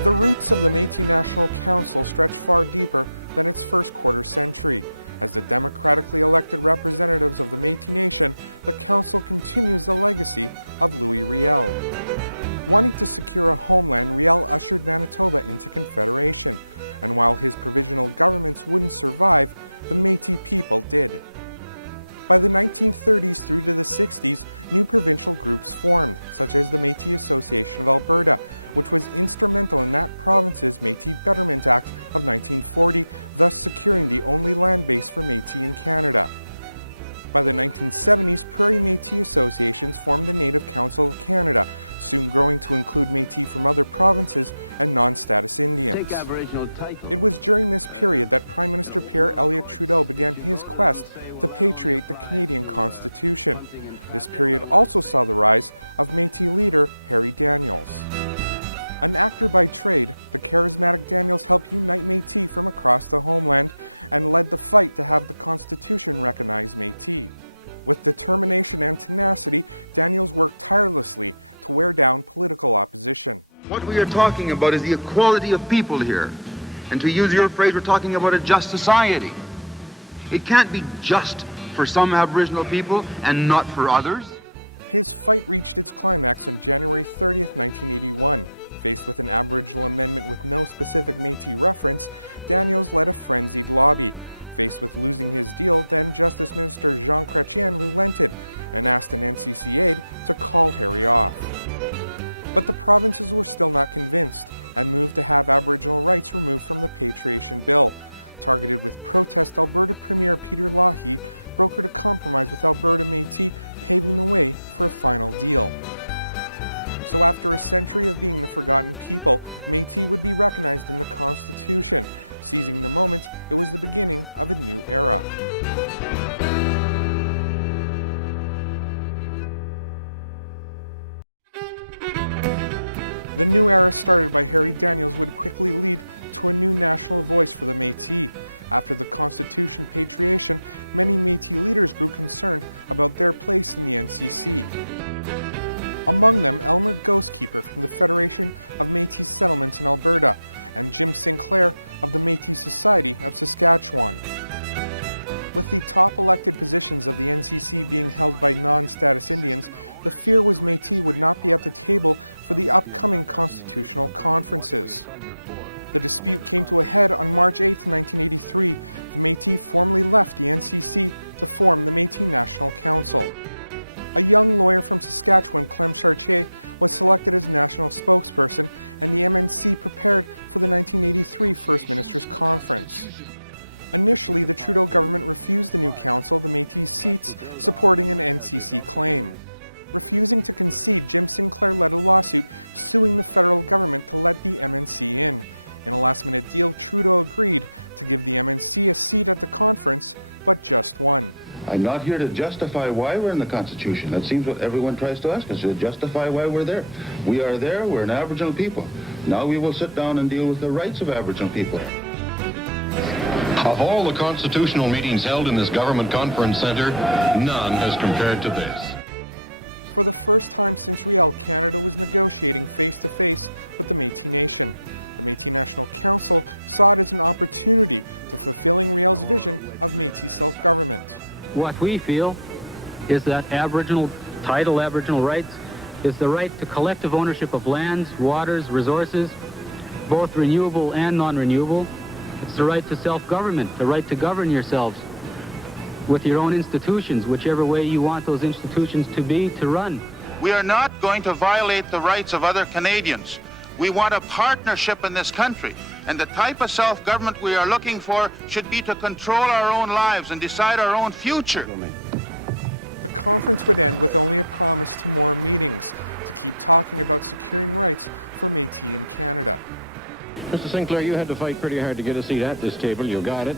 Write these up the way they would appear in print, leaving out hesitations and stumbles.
The roots of the Métis National Council stretch far deeper than its first quarter century. As the democratically elected representatives of the Métis Nation, the Council continues the legacy of Louis Riel. Wanting to secure a homeland, Riel ushered Manitoba into Confederation, and while his provisional governments wouldn't survive, the Métis people did. By the 1930s through to the 60s, new provincial groups formed, such as the Métis Association of Alberta, which was instrumental in that province's Métis Betterment Act of 1940, thus securing the only land base for Métis in Canada. By the 1970s, Prairie Métis associations formed the Native Council of Canada, soon growing to include Métis from other provinces and non-status Indians. Take Aboriginal title. It was during this period that Prime Minister Pierre Elliott Trudeau began his quest to patriate the Canadian Constitution. This period also saw the rise of Métis leader Harry Daniels. An actor by trade, the charismatic Daniels helped unite Métis from across the homeland and led the fight to have the Constitution recognize Métis. With determination and tenacity, Daniels worked tirelessly to wear down political opposition. What we are talking about is the equality of people here. And to use your phrase, we're talking about a just society. It can't be just for some Aboriginal people and not for others. His fight reached its climax on January 30th, 1981. Faced with an Aboriginal amendment with no specific Métis reference, Daniels led a frenzied lobby. Faced with losing his deal, then Justice Minister Jean Chrétien relented and asked an NCC aide to call Harry off. But the provinces were still not convinced and moved to have Aboriginal rights removed from the Patriation Bill. Targeted with protest, Alberta Premier Peter Lougheed brokered a compromise with Alberta Métis, paving the way for a final deal. So after a century of being the forgotten people, Métis would be recognized in the Constitution. Seizing the moment, it was the beginning of a new era. The new era started by Harry Daniels would quickly lead to a new national voice for the Métis. After the Constitution patriation, many Métis leaders grew concerned about their place in the NCC. Among them, Elmer Ghostkeeper from the Federation of Métis Settlements in Alberta, and Jim Sinclair of the Métis Society of Saskatchewan. With the top elected positions of the NCC being held by non-status Indians, the fear was Métis would not be at the table for the upcoming constitutional conferences. The dispute came to a head on March 8, 1983. The Métis formally left the NCC to form the Métis National Council. A young lawyer from Saskatchewan, Clem Chartier, was selected as national spokesperson, and the MNC prepared for the 1983 First Ministers' Conference. Initially, the Trudeau government refused the new council the Métis seats, supporting an NCC claim. Refusing to concede, Jim Sinclair led a lawsuit suing the federal government to let the MNC in. In a last-minute deal, Trudeau agreed to give the MNC a seat at the conference, but just one. I'm not here to justify why we're in the Constitution. That seems what everyone tries to ask us, to justify why we're there. We are there, we're an Aboriginal people. Now we will sit down and deal with the rights of Aboriginal people. Of all the constitutional meetings held in this government conference centre, none has compared to this. For the first time since Riel, Canada was negotiating face-to-face with the Métis Nation. The Métis National Council saw it as an opportunity to fulfilling Riel's vision of Métis self-government. What we feel is that Aboriginal title, Aboriginal rights, is the right to collective ownership of lands, waters, resources, both renewable and non-renewable. It's the right to self-government, the right to govern yourselves with your own institutions, whichever way you want those institutions to be, to run. We are not going to violate the rights of other Canadians. We want a partnership in this country, and the type of self-government we are looking for should be to control our own lives and decide our own future. The conference would end with only a promise to more meetings, to keep talking about securing rights for Métis in Canada. Mr. Sinclair, you had to fight pretty hard to get a seat at this table. You got it.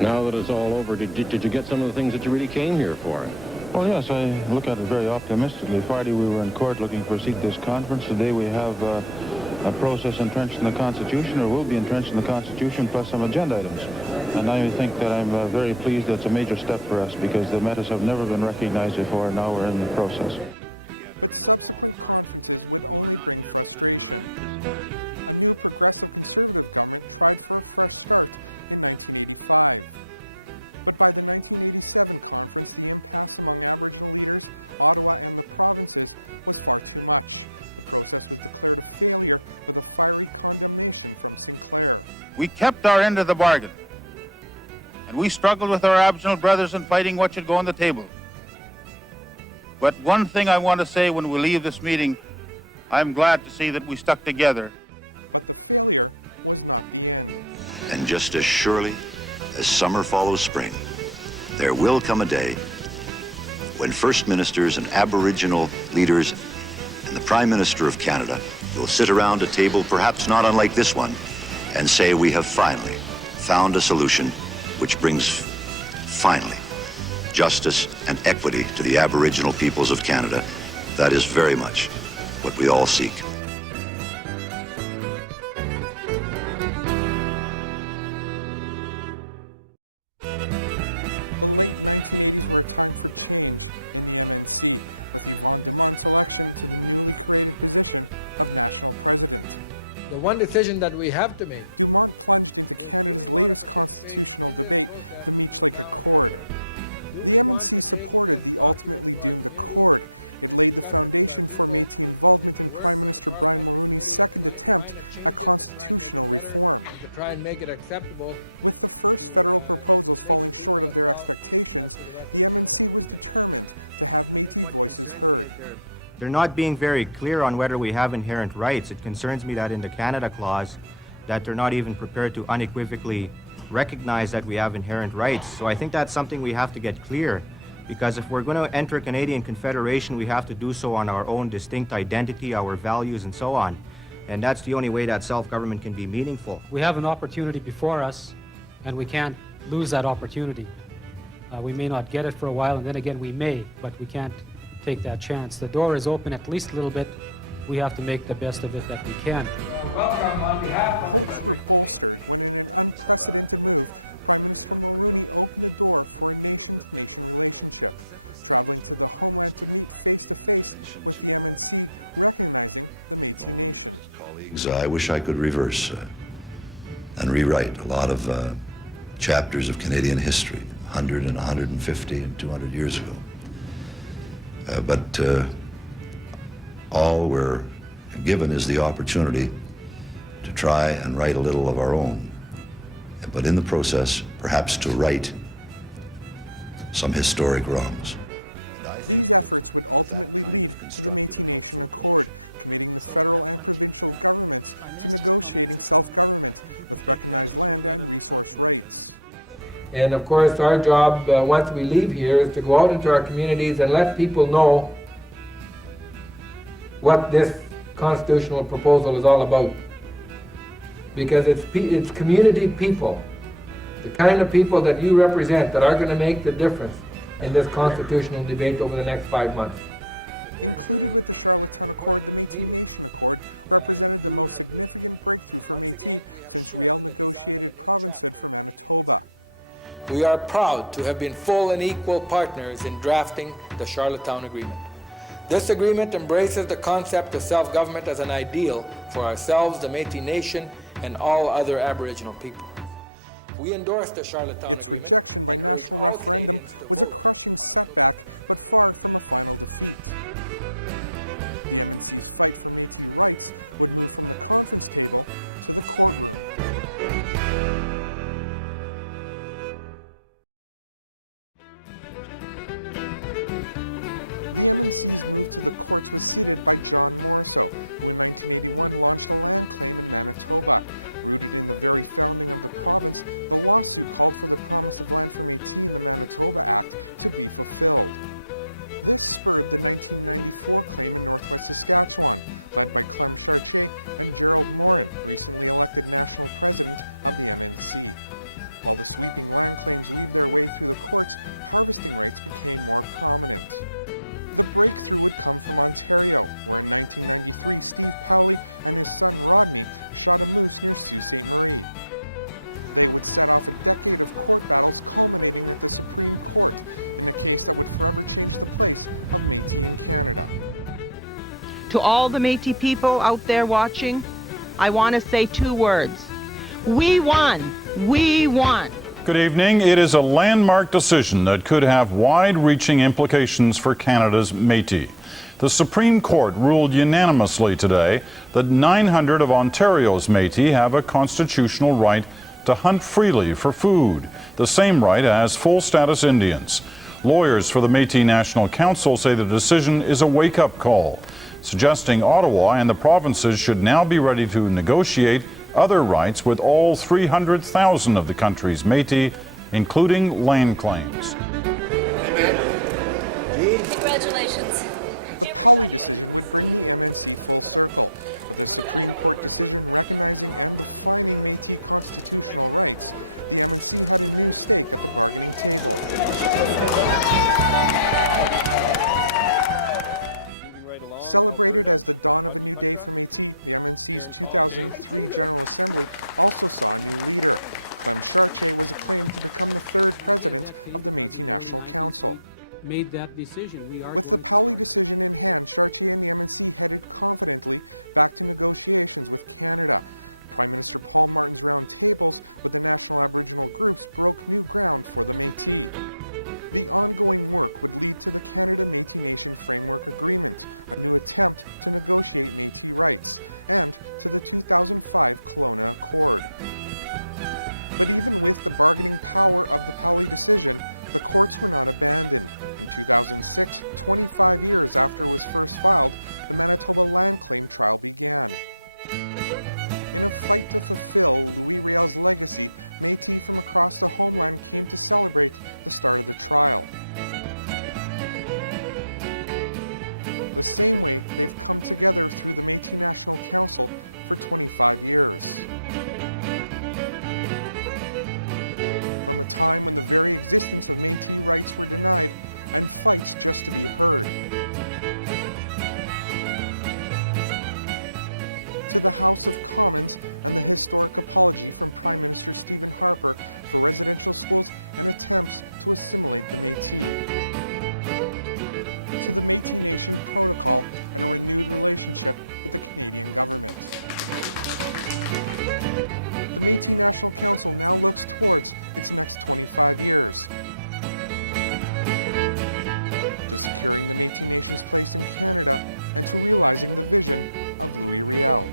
Now that it's all over, did you get some of the things that you really came here for? Well, yes, I look at it very optimistically. Friday we were in court looking for a seat at this conference. Today we have a process entrenched in the Constitution, or will be entrenched in the Constitution, plus some agenda items. And I think that I'm very pleased that it's a major step for us, because the Metis have never been recognized before, and now we're in the process. But subsequent conferences would only bring frustration. a new progressive conservative government tried for a fresh start in 1985. But by the 1987 conference, the impasse among Aboriginal leaders, Ottawa and the provinces was far too much. The process was declared a failure with a fiery condemnation from Sinclair. We kept our end of the bargain, and we struggled with our Aboriginal brothers in fighting what should go on the table. But one thing I want to say when we leave this meeting, I'm glad to see that we stuck together. But the failure was not the end. And just as surely as summer follows spring, there will come a day when First Ministers and Aboriginal leaders and the Prime Minister of Canada will sit around a table perhaps not unlike this one and say we have finally found a solution which brings finally justice and equity to the Aboriginal peoples of Canada. That is very much what we all seek. The late 1980s were a time for change in the MNC, with Yvon Dumont's election to the newly created position of national president. The one decision that we have to make. Dumont plunged into Canada's latest constitutional debate, the Meech Lake Accord. The MNC supported the ultimately doomed Accord. It laid the foundation for Métis involvement in Prime Minister Brian Mulroney's second attempt at constitutional reform. To try and make it acceptable. With the first federal proposals falling short of their expectations, the MNC was determined to have Métis voices heard. They're not being very clear on whether we have inherent rights. It concerns me that in the Canada clause, that they're not even prepared to unequivocally recognize that we have inherent rights. So I think that's something we have to get clear, because if we're going to enter a Canadian Confederation, we have to do so on our own distinct identity, our values, and so on. And that's the only way that self-government can be meaningful. We have an opportunity before us, and we can't lose that opportunity. We may not get it for a while, and then again we may, but we can't take that chance. The door is open at least a little bit. We have to make the best of it that we can. Welcome on behalf of Hopes were bolstered when, in an unprecedented move, Prime Minister Mulroney opened the door for a nation-to-nation relationship, traveling to the homeland to meet face-to-face with the MNC, recognizing the Métis Nation. I wish I could reverse and rewrite a lot of chapters of Canadian history, 100 and 150 and 200 years ago. But all we're given is the opportunity to try and write a little of our own, but in the process, perhaps to right some historic wrongs. These efforts would ultimately lead to the Métis Nation Accord, committing the federal and provincial governments to negotiating self-government with recognized land and resource rights. And of course, our job, once we leave here, is to go out into our communities and let people know what this constitutional proposal is all about. Because it's community people, the kind of people that you represent, that are going to make the difference in this constitutional debate over the next 5 months. Included with the Charlottetown Accord, the Métis Nation Accord represented the most significant breakthrough for Métis since Riel negotiated provincehood for Manitoba. We are proud to have been full and equal partners in drafting the Charlottetown Agreement. This agreement embraces the concept of self-government as an ideal for ourselves, the Métis Nation, and all other Aboriginal people. Its rejection by national referendum was a crushing setback, but far from a final defeat. The MNC's fight for Métis rights would move from the conference table to the courtroom. The MNC's move to the courts was seeded by John Morrisseau, who in 1981 launched a land claim in Manitoba. Rooted in the very founding of the province, the lawsuit called for the promise of land for Métis in the Manitoba Act to be fulfilled. This spurred the 1994 claim in northwest Saskatchewan, led by Clem Chartier and Gerald Morin, recently elected national president of the MNC. While the sweeping land claims weaved their way through the courts, harvesting rights became more prominent. The breakthrough would come from Ontario, where in 1993 Steve Powley and his son Rodney shot a moose near Sault Ste. Marie. They would set off a decade of court battles culminating at the Supreme Court in a case that would forever change the place of Métis in Canada. To all the Métis people out there watching, I want to say 2 words. We won. We won. Good evening. It is a landmark decision that could have wide-reaching implications for Canada's Métis. The Supreme Court ruled unanimously today that 900 of Ontario's Métis have a constitutional right to hunt freely for food, the same right as full-status Indians. Lawyers for the Métis National Council say the decision is a wake-up call, suggesting Ottawa and the provinces should now be ready to negotiate other rights with all 300,000 of the country's Métis, including land claims. The Powley decision would bring the MNC full circle, with a Supreme Court decision recognizing and defining Métis constitutional rights. The MNC had a new stake at the bargaining table. Celebrated as the dawn of a new day for Métis, the MNC's 2003 General Assembly also saw a new leader. Clem Chartier was acclaimed to become the 3rd president of the Métis National Council. Made that decision. With the Powley decision in hand, Chartier and the MNC headed confidently back to negotiations with Canada. Prime Minister Paul Martin's round tables with the national Aboriginal groups broke new ground for the Métis. The ongoing work would lead to the Canada Métis Nation Framework Agreement, a new attempt to negotiate Métis rights, and to the 2005 Kelowna Accord. But even with the bargaining power of the Powley decision, the courts were not abandoned. In 2006, 25 years after it was first filed, the Manitoba land claim trial began. In a fight to fulfill Louis Riel's legacy, Métis from across the homeland came to celebrate the start of the trial. The same way they've come together through the Métis National Council for 25 years. From a time when the very existence of Métis rights were denied and fights just to be heard. To the House of Commons and the historic apology from Prime Minister Stephen Harper for residential schools and attempts to assimilate the Métis. To the Métis Nation Protocol and a renewed relationship with the Canadian government. The Métis National Council now looks towards its next 25 years, to securing the Métis Nation's place in Canada and to realizing the vision of Louis Riel.